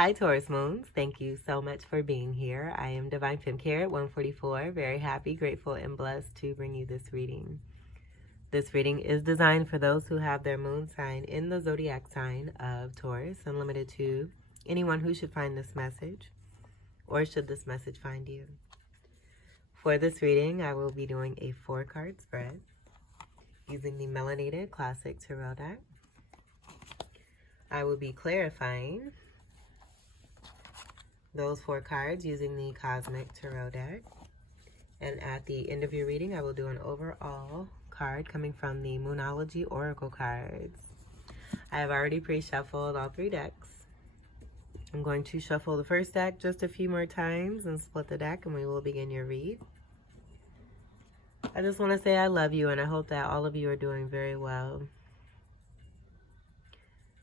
Hi, Taurus Moons. Thank you so much for being here. I am Divine Femme Carrot 144. Very happy, grateful, and blessed to bring you this reading. This reading is designed for those who have their moon sign in the zodiac sign of Taurus and limited to anyone who should find this message or should this message find you. For this reading, I will be doing a 4-card spread using the melanated classic tarot deck. I will be clarifying those 4 cards using the Cosmic Tarot deck. And at the end of your reading, I will do an overall card coming from the Moonology Oracle cards. I have already pre-shuffled all 3 decks. I'm going to shuffle the first deck just a few more times and split the deck, and we will begin your read. I just want to say I love you, and I hope that all of you are doing very well.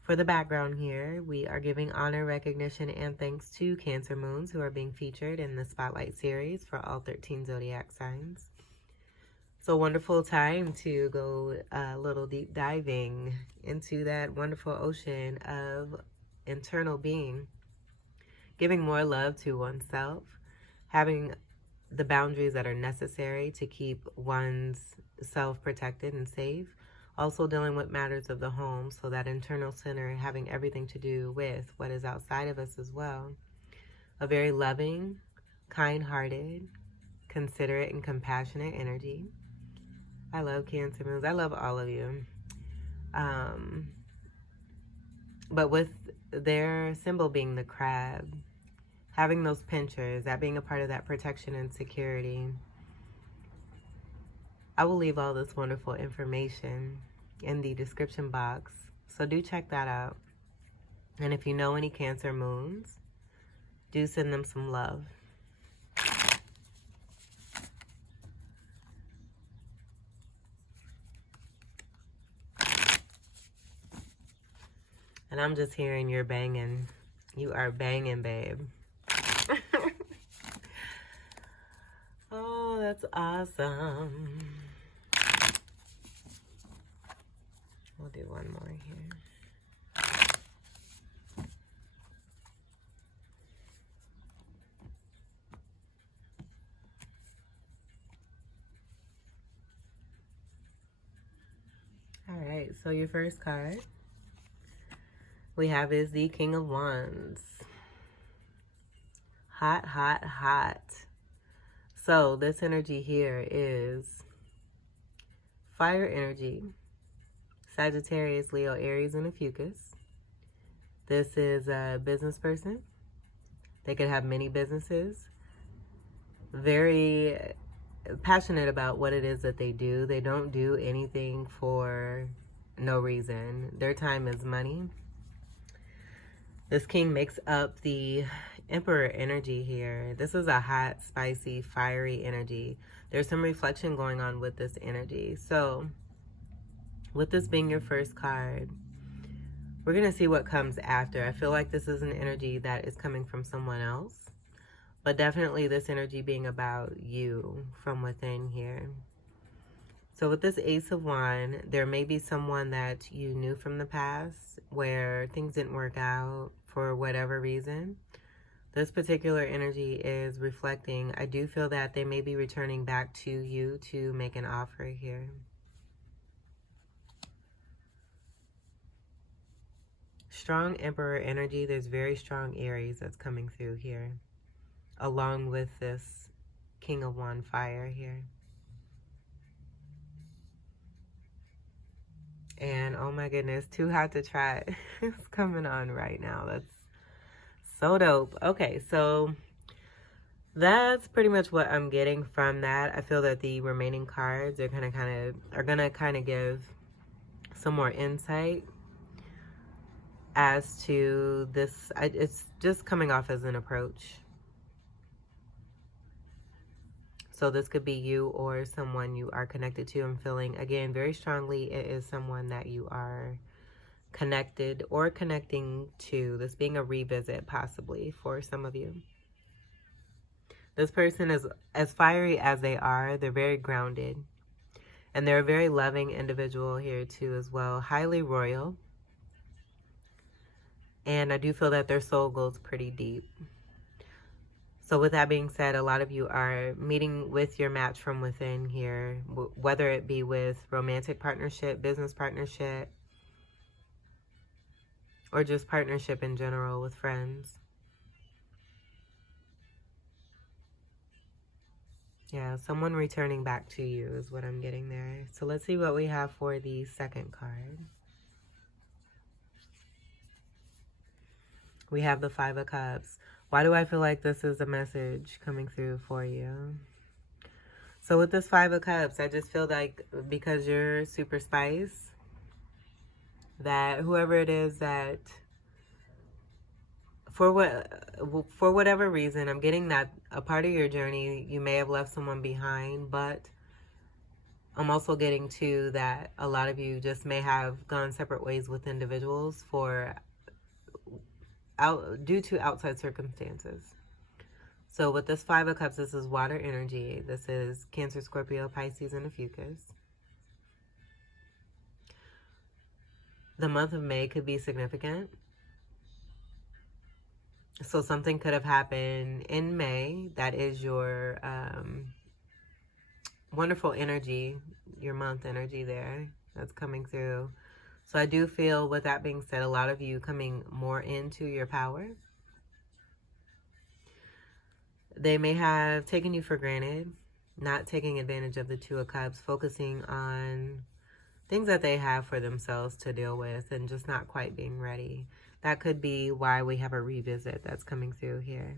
For the background here, we are giving honor, recognition, and thanks to Cancer Moons who are being featured in the Spotlight series for all 13 zodiac signs. So wonderful time to go a little deep diving into that wonderful ocean of internal being, giving more love to oneself, having the boundaries that are necessary to keep one's self protected and safe. Also dealing with matters of the home, so that internal center having everything to do with what is outside of us as well. A very loving, kind-hearted, considerate, and compassionate energy. I love Cancer Moons. I love all of you. But with their symbol being the crab, having those pinchers, that being a part of that protection and security. I will leave all this wonderful information in the description box, so do check that out. And if you know any Cancer Moons, do send them some love. And I'm just hearing you're banging. You are banging, babe. Oh, that's awesome. We'll do one more here. All right, so your first card we have is the King of Wands. Hot, hot, hot. So this energy here is fire energy. Sagittarius, Leo, Aries, and a Fucus. This is a business person. They could have many businesses. Very passionate about what it is that they do. They don't do anything for no reason. Their time is money. This king makes up the Emperor energy here. This is a hot, spicy, fiery energy. There's some reflection going on with this energy. So with this being your first card, we're going to see what comes after. I feel like this is an energy that is coming from someone else, but definitely this energy being about you from within here. So with this Ace of Wands, there may be someone that you knew from the past where things didn't work out for whatever reason. This particular energy is reflecting, I do feel that they may be returning back to you to make an offer here. Strong Emperor energy. There's very strong Aries that's coming through here, along with this King of Wands fire here. And oh my goodness, too hot to try. It's coming on right now. That's so dope. Okay, so that's pretty much what I'm getting from that. I feel that the remaining cards are gonna kind of give some more insight as to this. It's just coming off as an approach. So this could be you or someone you are connected to. I'm feeling, again, very strongly it is someone that you are connected or connecting to. This being a revisit possibly for some of you. This person is as fiery as they are. They're very grounded. And they're a very loving individual here too as well. Highly royal. And I do feel that their soul goes pretty deep. So with that being said, a lot of you are meeting with your match from within here, whether it be with romantic partnership, business partnership, or just partnership in general with friends. Yeah, someone returning back to you is what I'm getting there. So let's see what we have for the second card. We have the Five of Cups. Why do I feel like this is a message coming through for you? So with this Five of Cups, I just feel like because you're super spice, that whoever it is that for whatever reason, I'm getting that a part of your journey, you may have left someone behind, but I'm also getting to that a lot of you just may have gone separate ways with individuals due to outside circumstances. So with this Five of Cups, this is water energy. This is Cancer, Scorpio, Pisces, and a Fucus. The month of May could be significant. So something could have happened in May. That is your wonderful energy, your month energy there that's coming through. So I do feel, with that being said, a lot of you coming more into your power. They may have taken you for granted, not taking advantage of the Two of Cups, focusing on things that they have for themselves to deal with and just not quite being ready. That could be why we have a revisit that's coming through here.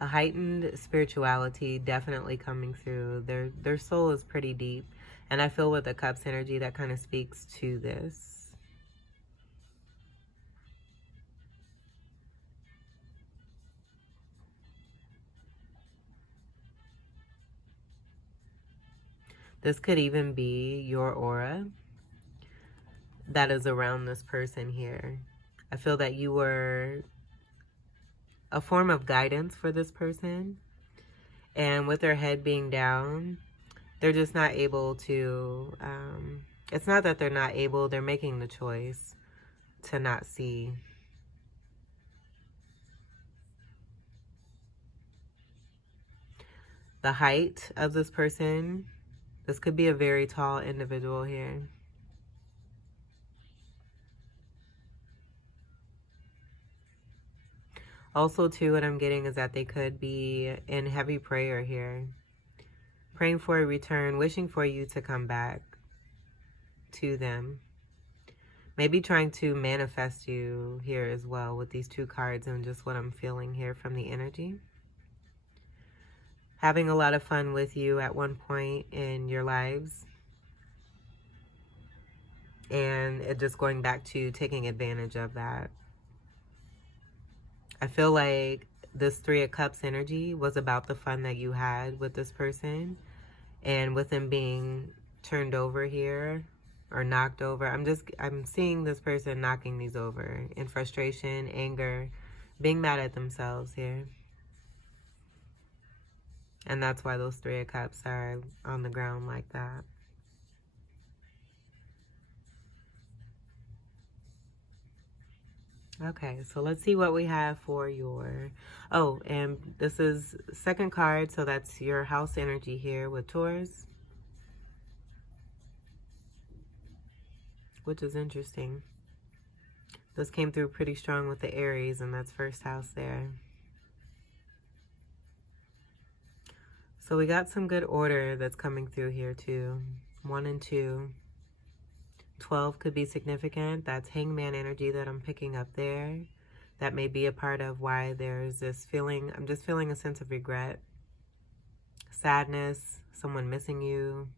A heightened spirituality definitely coming through. Their soul is pretty deep. And I feel with the Cups energy that kind of speaks to this. This could even be your aura that is around this person here. I feel that you were a form of guidance for this person. And with their head being down, they're just not able to, it's not that they're not able, they're making the choice to not see. The height of this person, this could be a very tall individual here. Also, too, what I'm getting is that they could be in heavy prayer here. Praying for a return, wishing for you to come back to them. Maybe trying to manifest you here as well with these two cards and just what I'm feeling here from the energy. Having a lot of fun with you at one point in your lives. And it just going back to taking advantage of that. I feel like this Three of Cups energy was about the fun that you had with this person. And with them being turned over here or knocked over, I'm seeing this person knocking these over in frustration, anger, being mad at themselves here. And that's why those Three of Cups are on the ground like that. Okay, so let's see what we have for your... Oh, and this is second card, so that's your house energy here with Taurus. Which is interesting. This came through pretty strong with the Aries, and that's first house there. So we got some good order that's coming through here too. 1 and 2. 12 could be significant. That's hangman energy that I'm picking up there. That may be a part of why there's this feeling. I'm just feeling a sense of regret, sadness, someone missing you.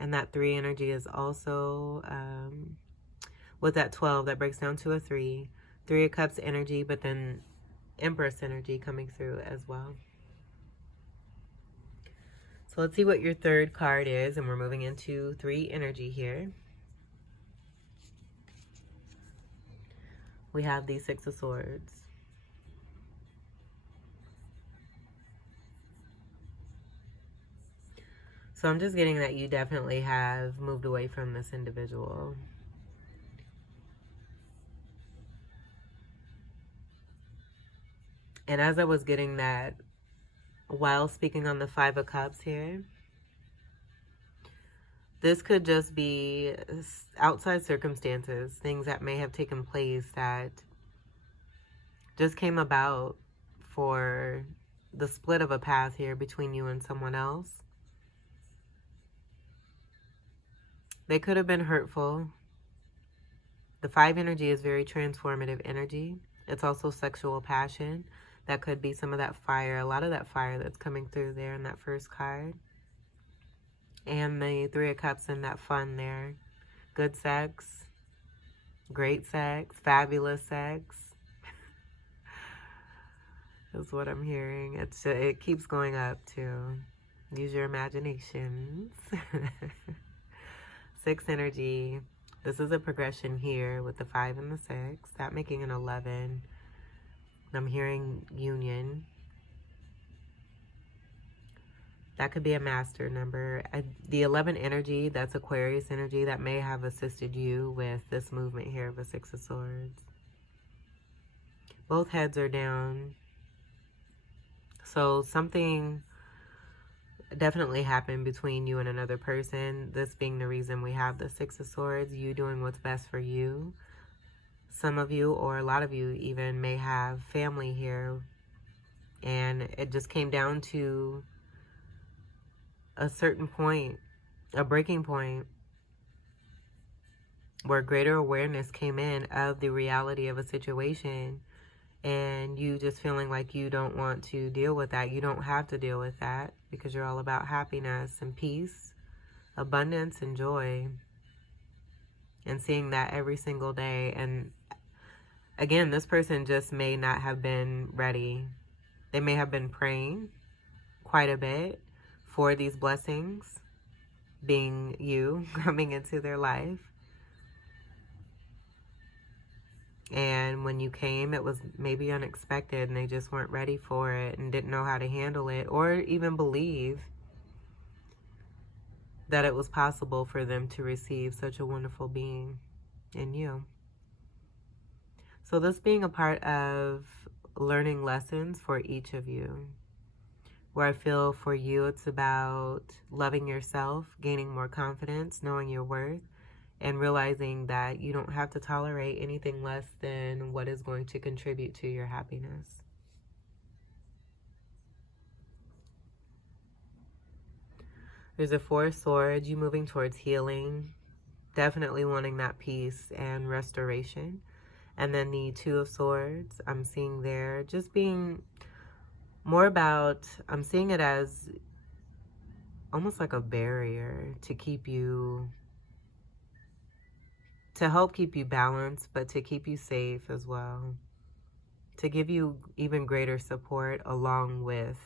And that 3 energy is also, with that 12, that breaks down to a 3. 3 of Cups energy, but then Empress energy coming through as well. So let's see what your third card is, and we're moving into 3 energy here. We have the 6 of Swords. So I'm just getting that you definitely have moved away from this individual. And as I was getting that, while speaking on the Five of Cups here, this could just be outside circumstances, things that may have taken place that just came about for the split of a path here between you and someone else. They could have been hurtful. The 5 energy is very transformative energy. It's also sexual passion. That could be some of that fire, a lot of that fire that's coming through there in that first card. And the 3 of Cups and that fun there. Good sex, great sex, fabulous sex. Is what I'm hearing. It keeps going up too. Use your imaginations. 6 energy. This is a progression here with the 5 and the 6. That making an 11. I'm hearing union. That could be a master number. The 11 energy, that's Aquarius energy, that may have assisted you with this movement here of a 6 of Swords. Both heads are down. So something definitely happened between you and another person. This being the reason we have the 6 of Swords, you doing what's best for you. Some of you, or a lot of you even, may have family here. And it just came down to a certain point, a breaking point, where greater awareness came in of the reality of a situation, and you just feeling like you don't want to deal with that. You don't have to deal with that because you're all about happiness and peace, abundance and joy, and seeing that every single day. And again, this person just may not have been ready. They may have been praying quite a bit for these blessings, being you, coming into their life. And when you came, it was maybe unexpected and they just weren't ready for it and didn't know how to handle it, or even believe that it was possible for them to receive such a wonderful being in you. So this being a part of learning lessons for each of you, where I feel for you it's about loving yourself, gaining more confidence, knowing your worth, and realizing that you don't have to tolerate anything less than what is going to contribute to your happiness. There's a 4 of Swords, you moving towards healing, definitely wanting that peace and restoration. And then the 2 of Swords, I'm seeing there just being more about, I'm seeing it as almost like a barrier to keep you, to help keep you balanced, but to keep you safe as well. To give you even greater support along with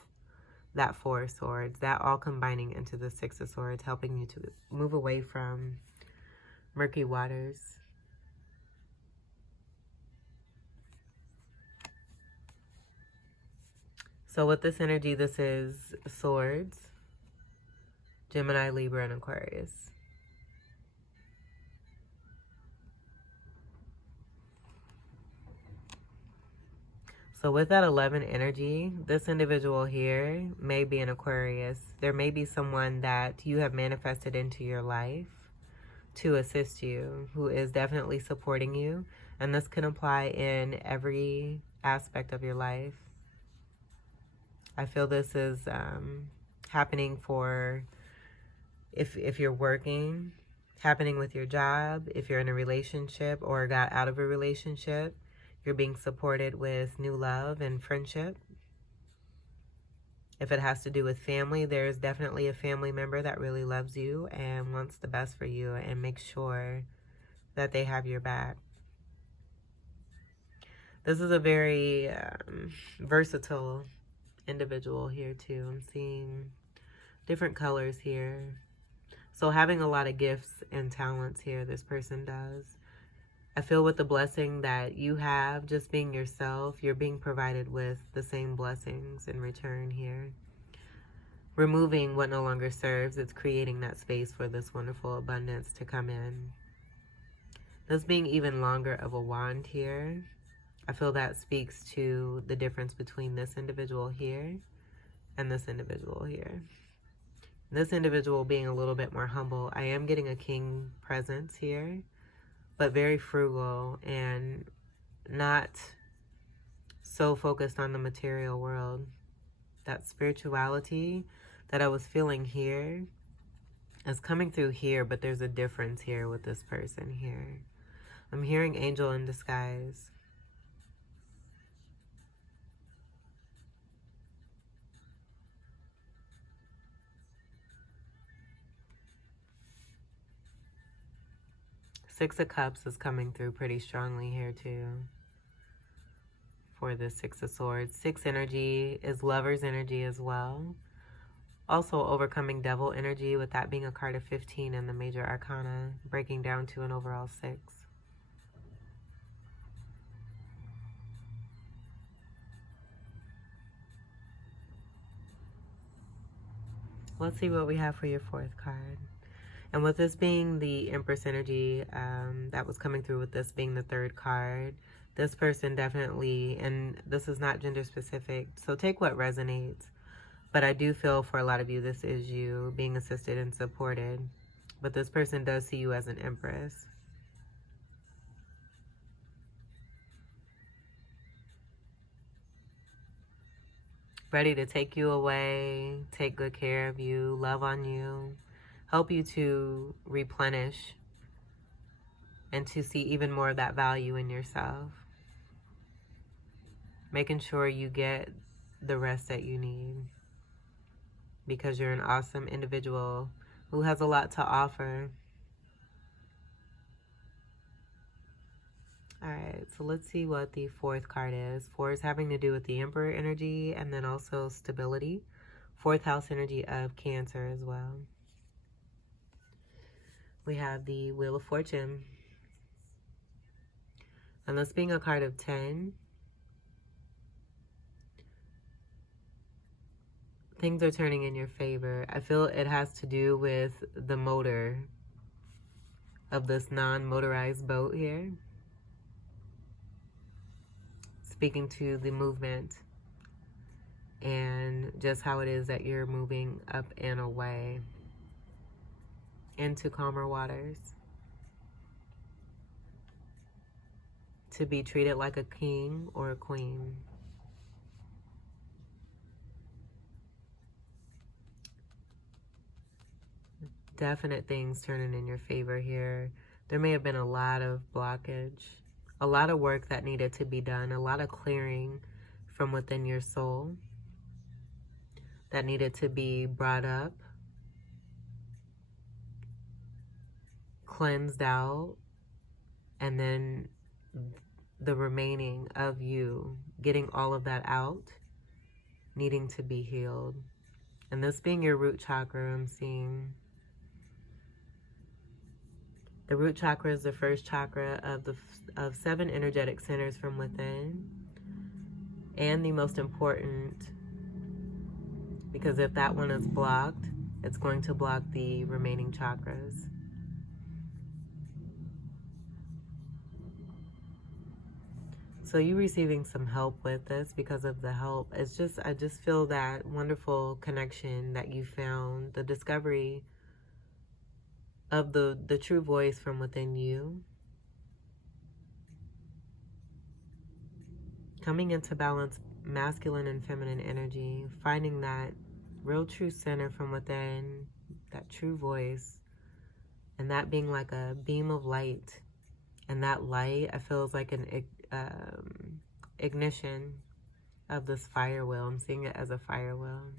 that 4 of Swords. That all combining into the 6 of Swords, helping you to move away from murky waters. So with this energy, this is Swords, Gemini, Libra, and Aquarius. So with that 11 energy, this individual here may be an Aquarius. There may be someone that you have manifested into your life to assist you, who is definitely supporting you. And this can apply in every aspect of your life. I feel this is happening for, if you're working, happening with your job, if you're in a relationship or got out of a relationship. You're being supported with new love and friendship. If it has to do with family, there's definitely a family member that really loves you and wants the best for you and makes sure that they have your back. This is a very versatile individual here too. I'm seeing different colors here. So having a lot of gifts and talents here, this person does. I feel with the blessing that you have, just being yourself, you're being provided with the same blessings in return here. removing what no longer serves. It's creating that space for this wonderful abundance to come in. This being even longer of a wand here, I feel that speaks to the difference between this individual here and this individual here. This individual being a little bit more humble. I am getting a king presence here, but very frugal and not so focused on the material world. That spirituality that I was feeling here is coming through here, but there's a difference here with this person here. I'm hearing angel in disguise. Six of Cups is coming through pretty strongly here too. For the Six of Swords. Six energy is lover's energy as well. Also overcoming devil energy, with that being a card of 15 in the major arcana, breaking down to an overall 6. Let's see what we have for your fourth card. And with this being the Empress energy that was coming through, with this being the third card, this person definitely, and this is not gender specific, so take what resonates. But I do feel for a lot of you, this is you being assisted and supported. But this person does see you as an empress. Ready to take you away, take good care of you, love on you, help you to replenish and to see even more of that value in yourself. Making sure you get the rest that you need, because you're an awesome individual who has a lot to offer. All right, so let's see what the fourth card is. 4 is having to do with the Emperor energy and then also stability. Fourth house energy of Cancer as well. We have the Wheel of Fortune. And this being a card of 10, things are turning in your favor. I feel it has to do with the motor of this non-motorized boat here. Speaking to the movement and just how it is that you're moving up and away into calmer waters. To be treated like a king or a queen. Definite things turning in your favor here. There may have been a lot of blockage, a lot of work that needed to be done, a lot of clearing from within your soul that needed to be brought up, cleansed out, and then the remaining of you getting all of that out, needing to be healed. And this being your root chakra, I'm seeing the root chakra is the first chakra of 7 energetic centers from within, and the most important, because if that one is blocked, it's going to block the remaining chakras. So you receiving some help with this, because of the help. It's just, I just feel that wonderful connection that you found, the discovery of the true voice from within you. Coming into balance, masculine and feminine energy, finding that real true center from within, that true voice, and that being like a beam of light. And that light, I feel, is like an ignition of this fire wheel. I'm seeing it as a fire wheel.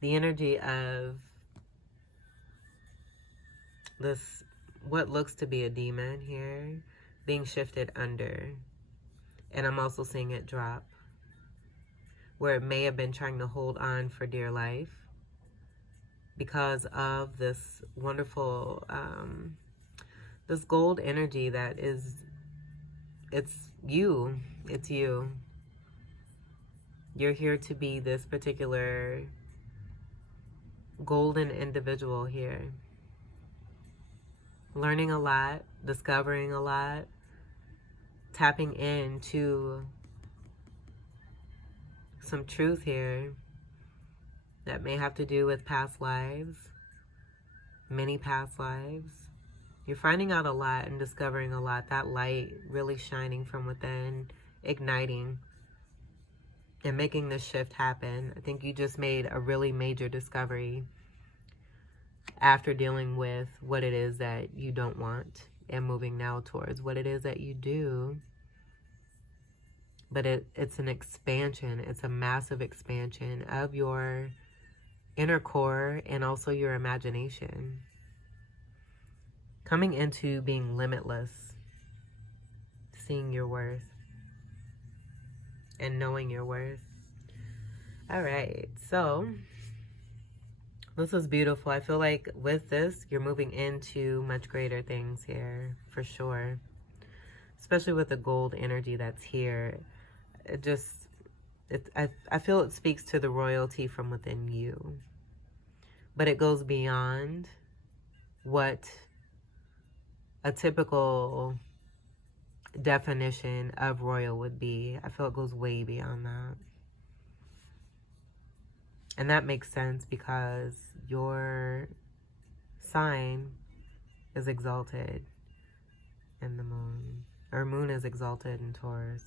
The energy of this, what looks to be a demon here, being shifted under. And I'm also seeing it drop, where it may have been trying to hold on for dear life because of this wonderful, this gold energy that is, it's you. You're here to be this particular golden individual here. Learning a lot, discovering a lot, tapping into some truth here that may have to do with past lives, many past lives. You're finding out a lot and discovering a lot. That light really shining from within, igniting and making this shift happen. I think you just made a really major discovery after dealing with what it is that you don't want and moving now towards what it is that you do. But it's an expansion. It's a massive expansion of your inner core and also your imagination. Coming into being limitless, seeing your worth, and knowing your worth. All right, so this is beautiful. I feel like with this, you're moving into much greater things here, for sure. Especially with the gold energy that's here. I feel it speaks to the royalty from within you. But it goes beyond what a typical definition of royal would be. I feel it goes way beyond that. And that makes sense because your sign is exalted in the moon. Or moon is exalted in Taurus.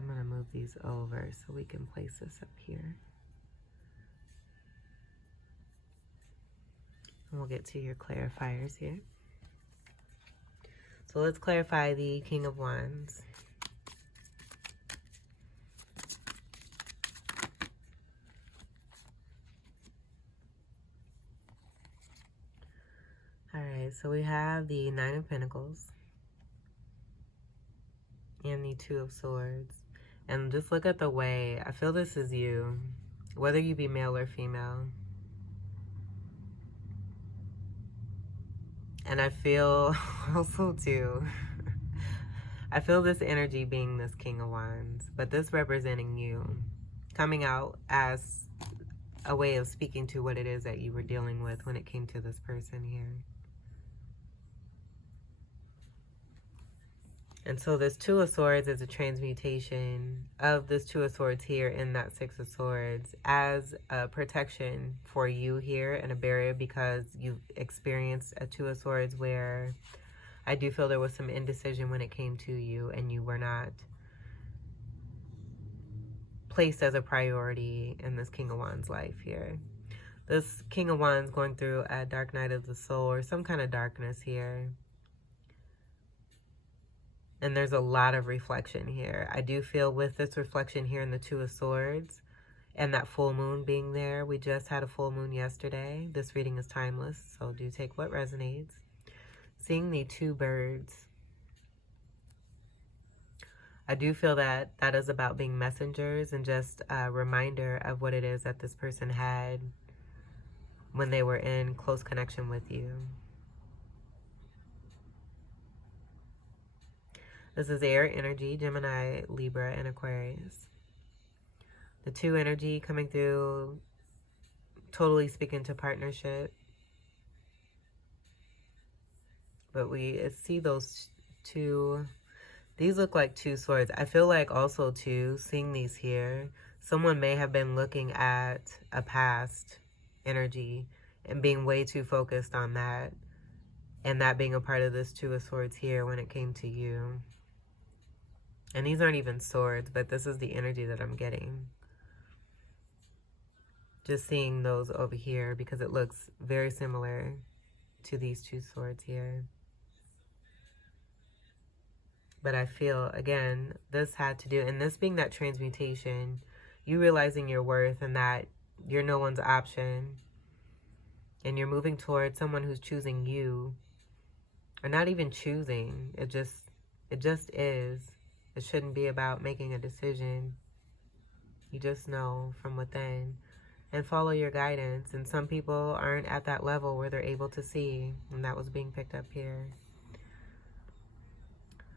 I'm going to move these over so we can place this up here. And we'll get to your clarifiers here. So let's clarify the King of Wands. All right, so we have the Nine of Pentacles and the Two of Swords. And just look at the way, I feel this is you, whether you be male or female. And I feel also too, I feel this energy being this King of Wands, but this representing you, coming out as a way of speaking to what it is that you were dealing with when it came to this person here. And so this Two of Swords is a transmutation of this Two of Swords here in that Six of Swords as a protection for you here and a barrier because you've experienced a Two of Swords where I do feel there was some indecision when it came to you and you were not placed as a priority in this King of Wands life here. This King of Wands going through a dark night of the soul or some kind of darkness here. And there's a lot of reflection here. I do feel with this reflection here in the Two of Swords and that full moon being there. We just had a full moon yesterday. This reading is timeless, so do take what resonates. Seeing the two birds. I do feel that that is about being messengers and just a reminder of what it is that this person had when they were in close connection with you. This is air energy, Gemini, Libra, and Aquarius. The two energy coming through, totally speaking to partnership. But we see those two, these look like two swords. I feel like also too, seeing these here, someone may have been looking at a past energy and being way too focused on that. And that being a part of this Two of Swords here when it came to you. And these aren't even swords, but this is the energy that I'm getting. Just seeing those over here because it looks very similar to these two swords here. But I feel, again, this had to do, and this being that transmutation, you realizing your worth and that you're no one's option. And you're moving towards someone who's choosing you. Or not even choosing. It just is. It shouldn't be about making a decision. You just know from within and follow your guidance. And some people aren't at that level where they're able to see, and that was being picked up here.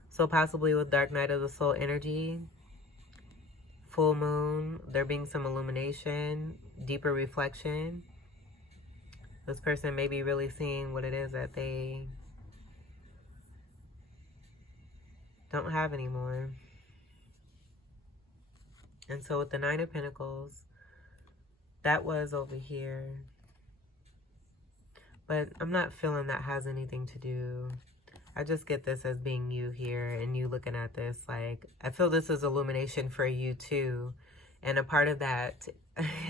So possibly with dark night of the soul energy, full moon, there being some illumination, deeper reflection. This person may be really seeing what it is that they don't have anymore. And so with the Nine of Pentacles, that was over here. But I'm not feeling that has anything to do. I just get this as being you here and you looking at this. Like, I feel this is illumination for you too. And a part of that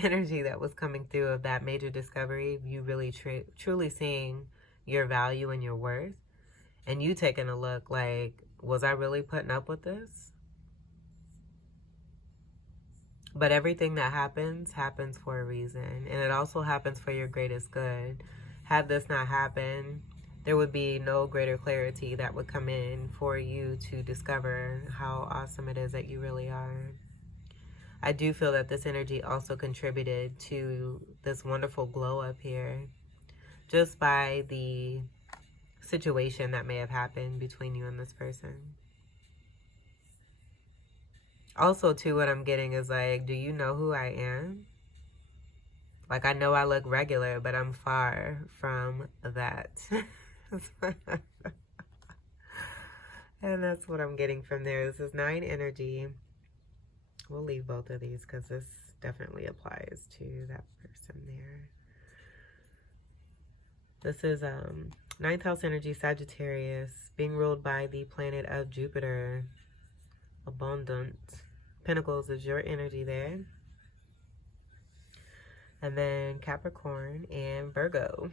energy that was coming through of that major discovery, you really truly seeing your value and your worth. And you taking a look like, was I really putting up with this? But everything that happens for a reason. And it also happens for your greatest good. Had this not happened, there would be no greater clarity that would come in for you to discover how awesome it is that you really are. I do feel that this energy also contributed to this wonderful glow up here, just by the situation that may have happened between you and this person. Also, too, what I'm getting is like, do you know who I am? Like, I know I look regular, but I'm far from that. And that's what I'm getting from there. This is 9 energy. We'll leave both of these because this definitely applies to that person there. This is 9th house energy, Sagittarius, being ruled by the planet of Jupiter. Abundant. Pentacles is your energy there. And then Capricorn and Virgo.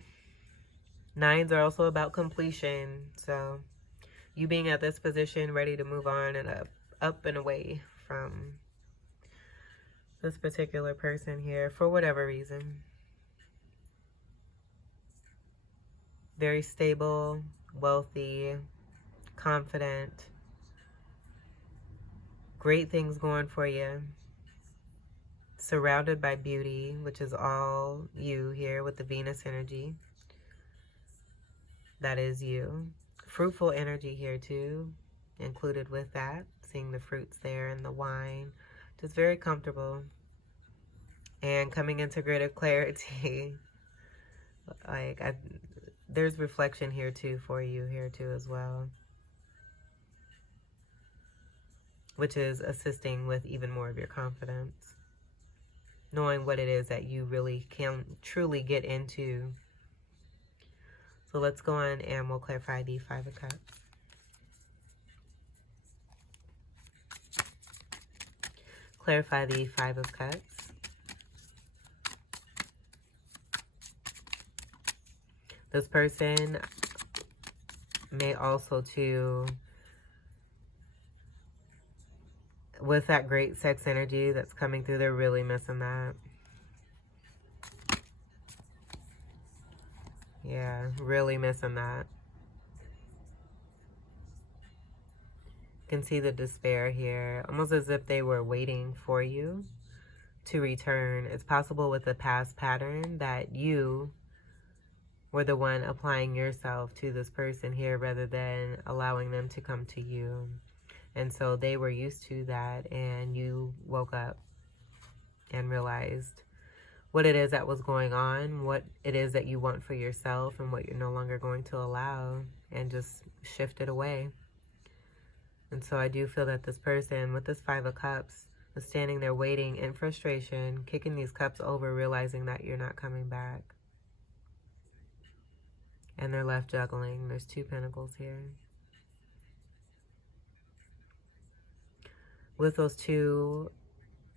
9s are also about completion. So you being at this position, ready to move on and up and away from this particular person here for whatever reason. Very stable, wealthy, confident. Great things going for you. Surrounded by beauty, which is all you here with the Venus energy. That is you. Fruitful energy here too, included with that. Seeing the fruits there and the wine. Just very comfortable. And coming into greater clarity. Like, there's reflection here too for you here too as well. Which is assisting with even more of your confidence. Knowing what it is that you really can truly get into. So let's go on and we'll clarify the 5 of Cups. Clarify the 5 of Cups. This person may also too, with that great sex energy that's coming through, they're really missing that. Yeah, really missing that. You can see the despair here, almost as if they were waiting for you to return. It's possible with the past pattern that you were the one applying yourself to this person here rather than allowing them to come to you. And so they were used to that, and you woke up and realized what it is that was going on, what it is that you want for yourself, and what you're no longer going to allow, and just shift it away. And so I do feel that this person with this 5 of Cups is standing there waiting in frustration, kicking these cups over, realizing that you're not coming back. And they're left juggling. There's 2 Pentacles here. With those 2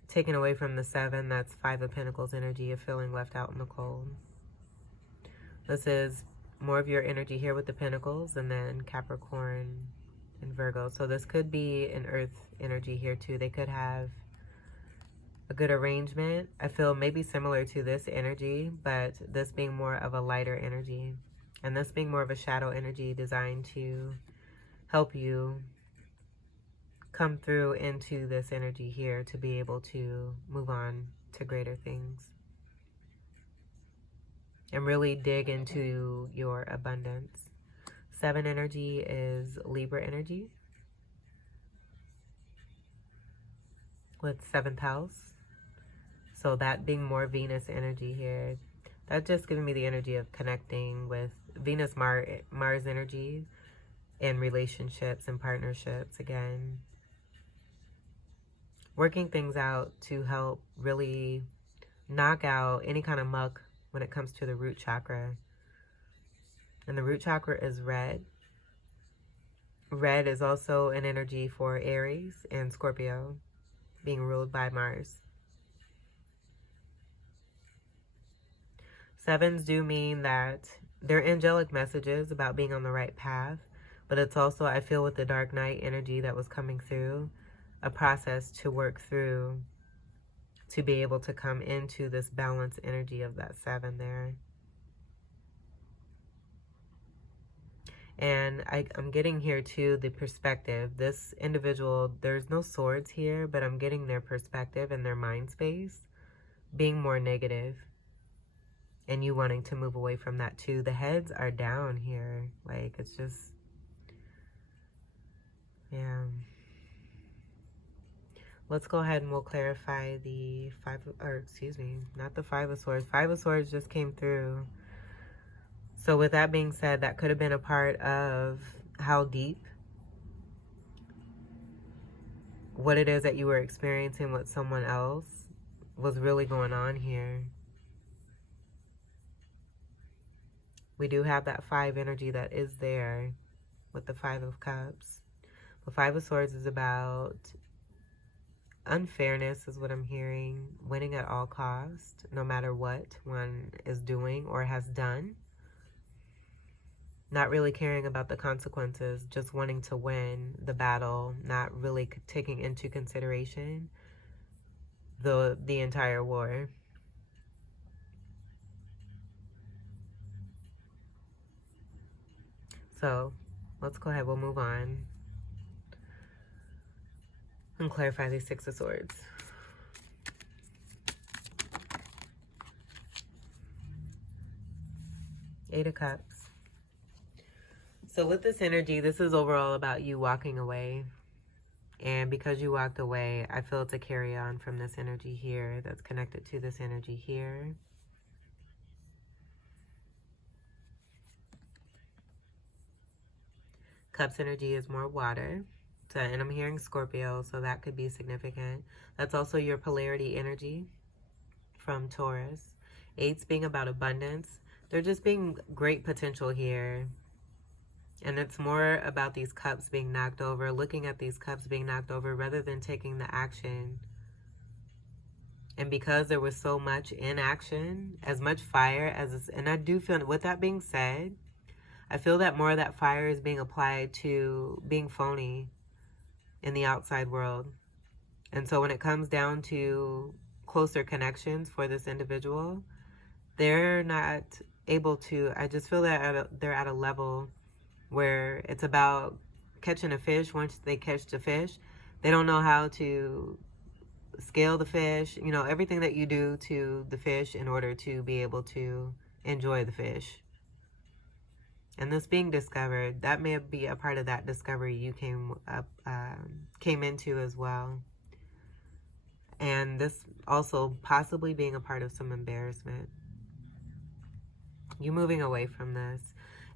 taken away from the 7, that's 5 of Pentacles energy of feeling left out in the cold. This is more of your energy here with the Pentacles, and then Capricorn and Virgo. So this could be an Earth energy here too. They could have a good arrangement. I feel maybe similar to this energy, but this being more of a lighter energy. And this being more of a shadow energy designed to help you come through into this energy here to be able to move on to greater things. and really dig into your abundance. 7 energy is Libra energy with 7th house. So that being more Venus energy here. That's just giving me the energy of connecting with Venus, Mars energy and relationships and partnerships again. Working things out to help really knock out any kind of muck when it comes to the root chakra. And the root chakra is red. Red is also an energy for Aries and Scorpio, being ruled by Mars. 7s do mean that they're angelic messages about being on the right path, but it's also, I feel with the dark night energy that was coming through, a process to work through to be able to come into this balanced energy of that 7 there. And I'm getting here too the perspective. This individual, there's no swords here, but I'm getting their perspective and their mind space being more negative. And you wanting to move away from that too. The heads are down here. Like, it's just, yeah. Let's go ahead and we'll clarify the not the 5 of Swords. 5 of Swords just came through. So with that being said, that could have been a part of how deep, what it is that you were experiencing with someone else was really going on here. We do have that 5 energy that is there with the 5 of Cups. The 5 of Swords is about unfairness is what I'm hearing. Winning at all cost, no matter what one is doing or has done. Not really caring about the consequences, just wanting to win the battle, not really taking into consideration the entire war. So let's go ahead, we'll move on and clarify these 6 of Swords. Eight of Cups. So with this energy, this is overall about you walking away. And because you walked away, I feel it's a carry on from this energy here that's connected to this energy here. Cups energy is more water. So, and I'm hearing Scorpio, so that could be significant. That's also your polarity energy from Taurus. 8s being about abundance. They're just being great potential here. And it's more about these cups being knocked over, looking at these cups being knocked over rather than taking the action. And because there was so much inaction, as much fire as this, and I do feel, with that being said, I feel that more of that fire is being applied to being phony in the outside world. And so when it comes down to closer connections for this individual, they're not able to, I just feel that they're at a level where it's about catching a fish. Once they catch the fish, they don't know how to scale the fish, you know, everything that you do to the fish in order to be able to enjoy the fish. And this being discovered, that may be a part of that discovery you came into as well. And this also possibly being a part of some embarrassment. You moving away from this.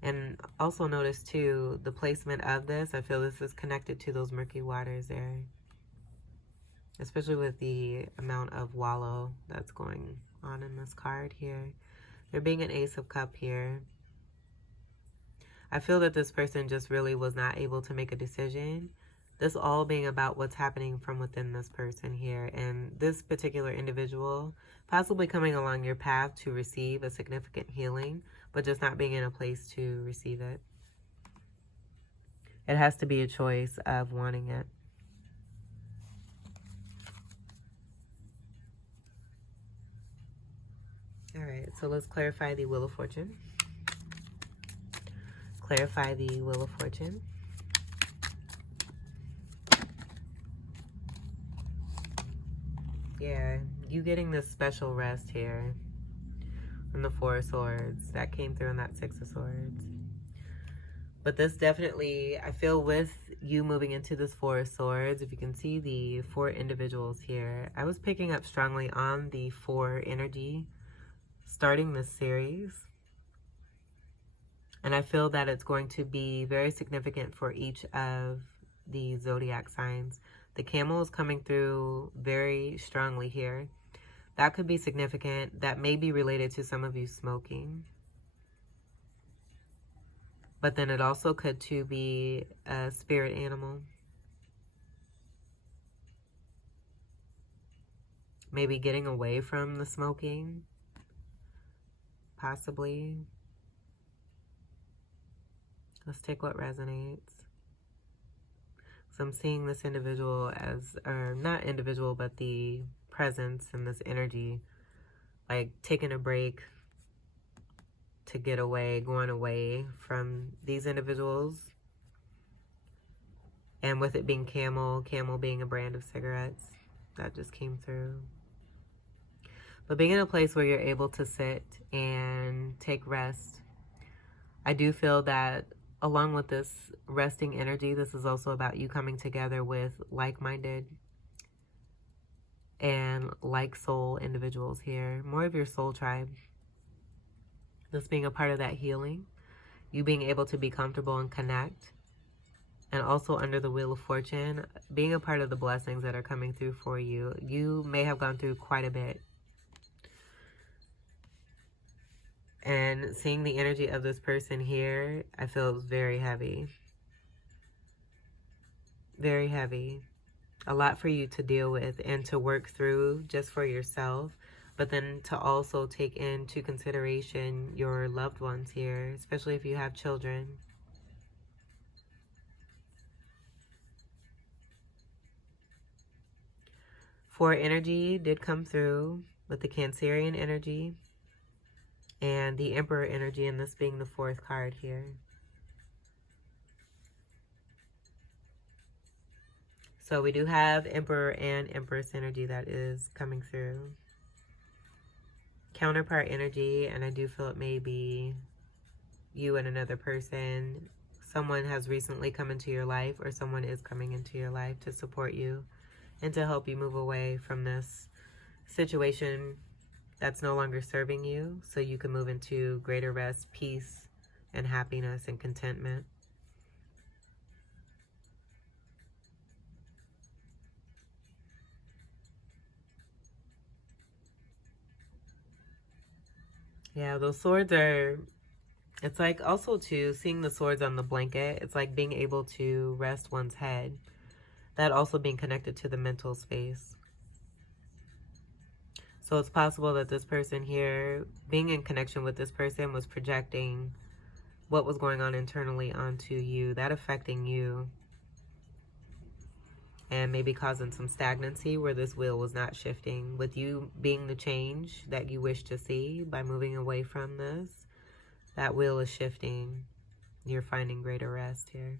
And also notice too, the placement of this, I feel this is connected to those murky waters there. Especially with the amount of wallow that's going on in this card here. There being an Ace of Cups here. I feel that this person just really was not able to make a decision. This all being about what's happening from within this person here. And this particular individual possibly coming along your path to receive a significant healing, but just not being in a place to receive it. It has to be a choice of wanting it. All right, so let's clarify the Wheel of Fortune. Clarify the Wheel of Fortune. Yeah, you getting this special rest here. and the Four of Swords. That came through in that Six of Swords. But this definitely, I feel with you moving into this Four of Swords, if you can see the 4 individuals here, I was picking up strongly on the 4 energy starting this series. And I feel that it's going to be very significant for each of the zodiac signs. The camel is coming through very strongly here. That could be significant. That may be related to some of you smoking. But then it also could to be a spirit animal. Maybe getting away from the smoking. Possibly. Let's take what resonates. So I'm seeing this individual as, or not individual, but the presence and this energy, like taking a break to get away, going away from these individuals. And with it being Camel, Camel being a brand of cigarettes, that just came through. But being in a place where you're able to sit and take rest, I do feel that along with this resting energy, this is also about you coming together with like-minded and like soul individuals here. More of your soul tribe. This being a part of that healing. You being able to be comfortable and connect. And also under the Wheel of Fortune, being a part of the blessings that are coming through for you. You may have gone through quite a bit. And seeing the energy of this person here, I feel is very heavy. Very heavy. A lot for you to deal with and to work through just for yourself. But then to also take into consideration your loved ones here, especially if you have children. Four energy did come through with the Cancerian energy. And the Emperor energy, and this being the 4th card here. So we do have Emperor and Empress energy that is coming through. Counterpart energy, and I do feel it may be you and another person. Someone has recently come into your life, or someone is coming into your life to support you and to help you move away from this situation that's no longer serving you, so you can move into greater rest, peace, and happiness and contentment. Yeah, those swords are, it's like also too, seeing the swords on the blanket, it's like being able to rest one's head. That also being connected to the mental space. So it's possible that this person here, being in connection with this person, was projecting what was going on internally onto you, that affecting you, and maybe causing some stagnancy where this wheel was not shifting. With you being the change that you wish to see by moving away from this, that wheel is shifting. You're finding greater rest here.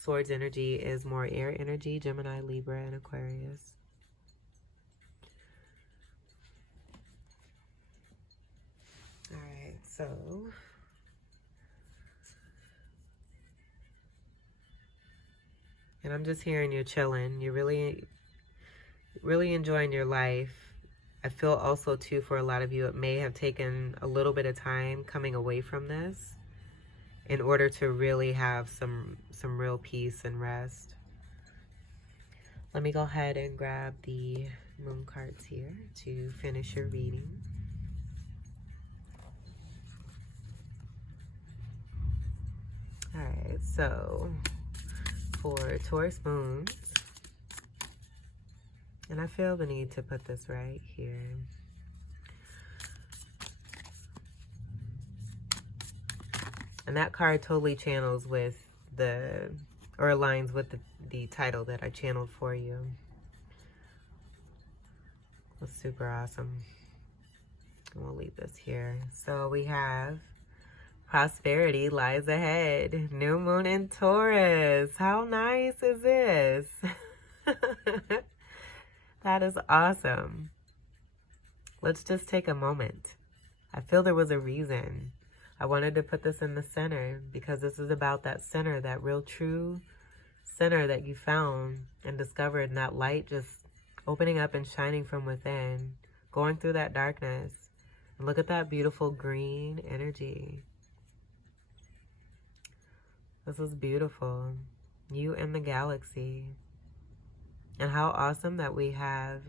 Swords energy is more air energy, Gemini, Libra, and Aquarius. All right, so and I'm just hearing you're chilling. You're really enjoying your life. I feel also too, for a lot of you, it may have taken a little bit of time coming away from this in order to really have some real peace and rest. Let me go ahead and grab the moon cards here to finish your reading. All right, so for Taurus moons, and I feel the need to put this right here. And that card totally channels with the, or aligns with the title that I channeled for you. That's super awesome. And we'll leave this here. So we have prosperity lies ahead. New moon in Taurus. How nice is this? That is awesome. Let's just take a moment I feel there was a reason. I wanted to put this in the center because this is about that center, that real true center that you found and discovered, and that light just opening up and shining from within, going through that darkness. And look at that beautiful green energy. This is beautiful. You and the galaxy. And how awesome that we have,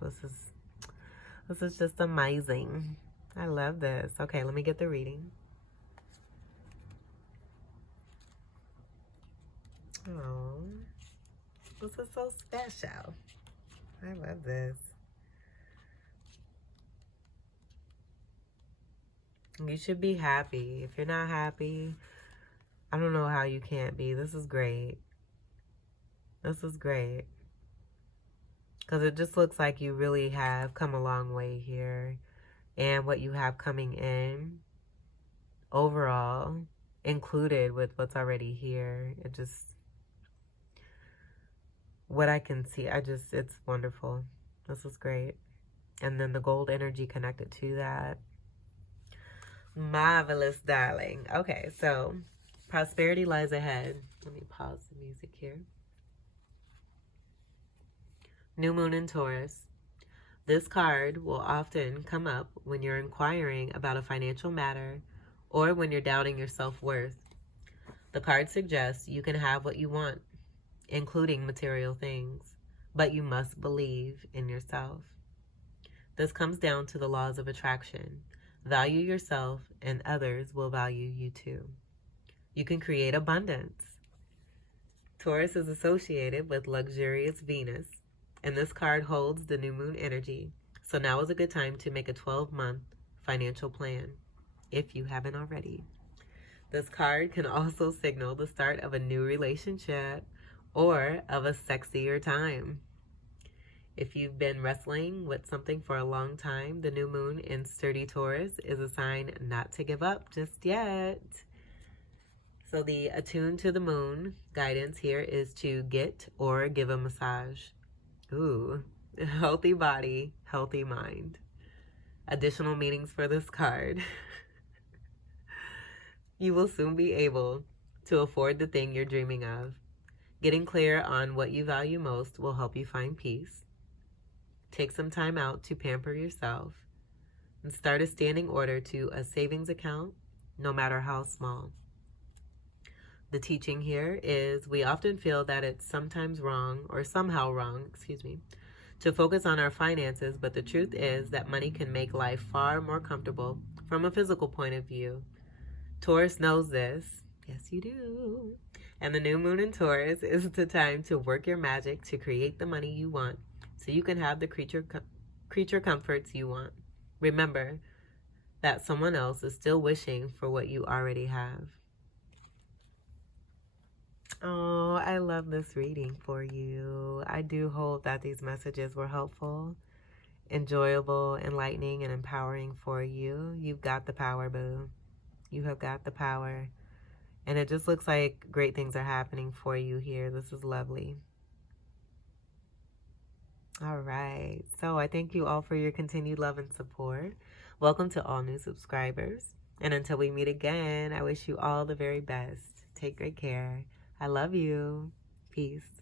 this is just amazing. I love this. Okay, let me get the reading. Oh, this is so special. I love this. You should be happy. If you're not happy, I don't know how you can't be. This is great. This is great. Because it just looks like you really have come a long way here. And what you have coming in overall, included with what's already here. It just, what I can see, it's wonderful. This is great. And then the gold energy connected to that. Marvelous, darling. Okay, so prosperity lies ahead. Let me pause the music here. New moon in Taurus. This card will often come up when you're inquiring about a financial matter or when you're doubting your self-worth. The card suggests you can have what you want, including material things, but you must believe in yourself. This comes down to the laws of attraction. Value yourself and others will value you too. You can create abundance. Taurus is associated with luxurious Venus, and this card holds the new moon energy. So now is a good time to make a 12-month financial plan, if you haven't already. This card can also signal the start of a new relationship or of a sexier time. If you've been wrestling with something for a long time, the new moon in sturdy Taurus is a sign not to give up just yet. So the attune to the moon guidance here is to get or give a massage. Ooh, healthy body, healthy mind. Additional meanings for this card. You will soon be able to afford the thing you're dreaming of. Getting clear on what you value most will help you find peace. Take some time out to pamper yourself and start a standing order to a savings account, no matter how small. The teaching here is we often feel that it's sometimes wrong, or somehow wrong, to focus on our finances, but the truth is that money can make life far more comfortable from a physical point of view. Taurus knows this. Yes, you do. And the new moon in Taurus is the time to work your magic to create the money you want so you can have the creature comforts you want. Remember that someone else is still wishing for what you already have. Oh, I love this reading for you. I do hope that these messages were helpful, enjoyable, enlightening, and empowering for you. You've got the power, boo. You have got the power. And it just looks like great things are happening for you here. This is lovely. All right. So I thank you all for your continued love and support. Welcome to all new subscribers. And until we meet again, I wish you all the very best. Take great care. I love you. Peace.